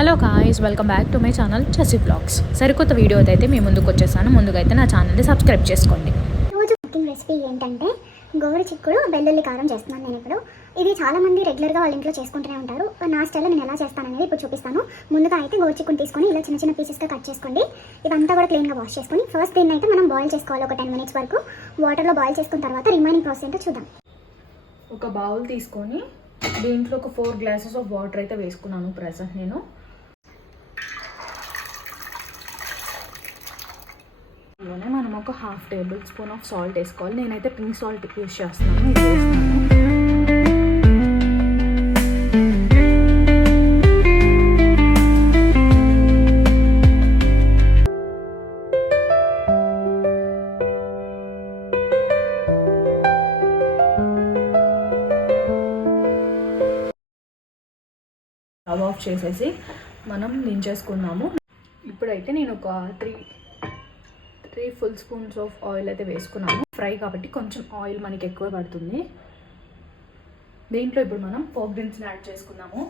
Hello guys welcome back to my channel చసి blogs సరికొత్త వీడియోతో అయితే మీ ముందుకు వచ్చేసాను. ముందుగా అయితే నా ఛానల్ని సబ్స్క్రైబ్ చేసుకోండి. రోజు కుకింగ్ రెసిపీ ఏంటంటే గోరు చిక్కుడు వెల్లుల్లి కారం చేస్తున్నాను నేను ఇప్పుడు. ఇది చాలా మంది రెగ్యులర్గా వాళ్ళ ఇంట్లో చేసుకుంటూనే ఉంటారు. నా స్టైల్లో నేను ఎలా చేస్తాననేది ఇప్పుడు చూపిస్తాను. ముందుగా అయితే గోరు చిక్కుని తీసుకొని ఇలా చిన్న చిన్న పీసెస్గా కట్ చేసుకోండి. ఇదంతా కూడా క్లీన్గా వాష్ చేసుకొని ఫస్ట్ దీన్ని అయితే మనం బాయిల్ చేసుకోవాలి ఒక టెన్ మినిట్స్ వరకు. వాటర్లో బాయిల్ చేసుకున్న తర్వాత రిమైనింగ్ ప్రాసెస్ ఏంటో చూద్దాం. ఒక బౌల్ తీసుకొని దీంట్లో ఒక ఫోర్ గ్లాసెస్ ఆఫ్ వాటర్ అయితే వేసుకున్నాను ప్రజెంట్ నేను. ఇందులోనే మనం ఒక half tablespoon of salt వేసుకోవాలి. నేనైతే పింక్ సాల్ట్ యూస్ చేస్తున్నాను. స్టవ్ ఆఫ్ చేసేసి మనం దించేసుకున్నాము. ఇప్పుడైతే నేను ఒక three three full spoons of oil అయితే వేసుకున్నాము. ఫ్రై కాబట్టి కొంచెం ఆయిల్ మనకి ఎక్కువ పడుతుంది. దీంట్లో ఇప్పుడు మనం పోక్ దినుసులు యాడ్ చేసుకుందాము.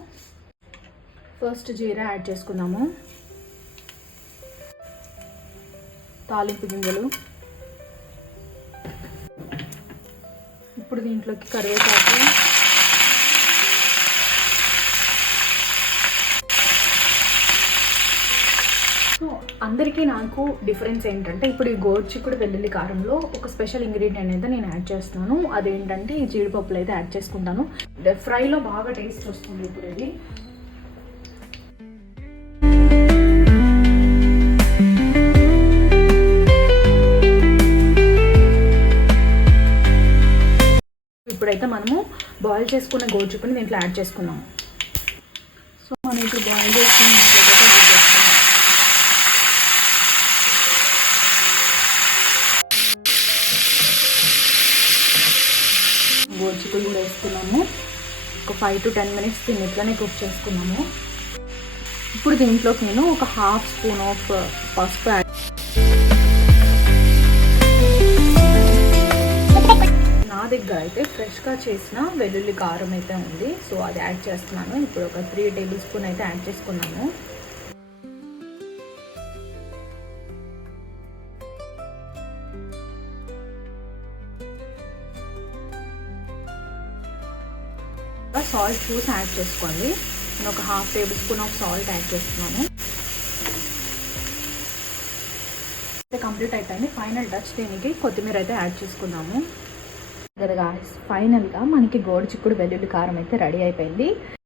ఫస్ట్ జీరా యాడ్ చేసుకుందాము. తాలింపు గింజలు. ఇప్పుడు దీంట్లోకి కరివేపాకు సో అందరికీ నాకు డిఫరెన్స్ ఏంటంటే ఇప్పుడు ఈ గోర్చిక్కుడు వెల్లుల్లి కారంలో ఒక స్పెషల్ ఇంగ్రీడియంట్ అయితే నేను యాడ్ చేస్తున్నాను. అదేంటంటే ఈ జీడిపప్పులు అయితే యాడ్ చేసుకుంటాను. ఫ్రైలో బాగా టేస్ట్ వస్తుంది ఇప్పుడు ఇది. ఇప్పుడైతే మనము బాయిల్ చేసుకున్న గోర్చిక్కుని దీంట్లో యాడ్ చేసుకున్నాము సో మనం ఇప్పుడు బాయిల్ చేసుకున్న గోర్చికులు కూడా వేసుకున్నాము ఒక ఫైవ్ టు టెన్ మినిట్స్ దీన్ని ఇట్లనే కుక్ చేసుకున్నాము. ఇప్పుడు దీంట్లోకి నేను ఒక హాఫ్ స్పూన్ ఆఫ్ పసుపు యాడ్ నా దగ్గర అయితే ఫ్రెష్గా చేసిన వెల్లుల్లి కారం అయితే ఉంది. సో అది యాడ్ చేస్తున్నాను. ఇప్పుడు ఒక త్రీ టేబుల్ స్పూన్ అయితే యాడ్ చేసుకున్నాను సాల్ట్ చూసి యాడ్ చేసుకోండి. నేను ఒక half tablespoon of salt add చేస్తున్నాను. కంప్లీట్ అయిపోయింది. ఫైనల్ టచ్ దీనికి కొత్తిమీర అయితే యాడ్ చేసుకున్నాము. ఫైనల్గా మనకి గోడు చిక్కుడు వెల్లుల్లి కారం అయితే రెడీ అయిపోయింది.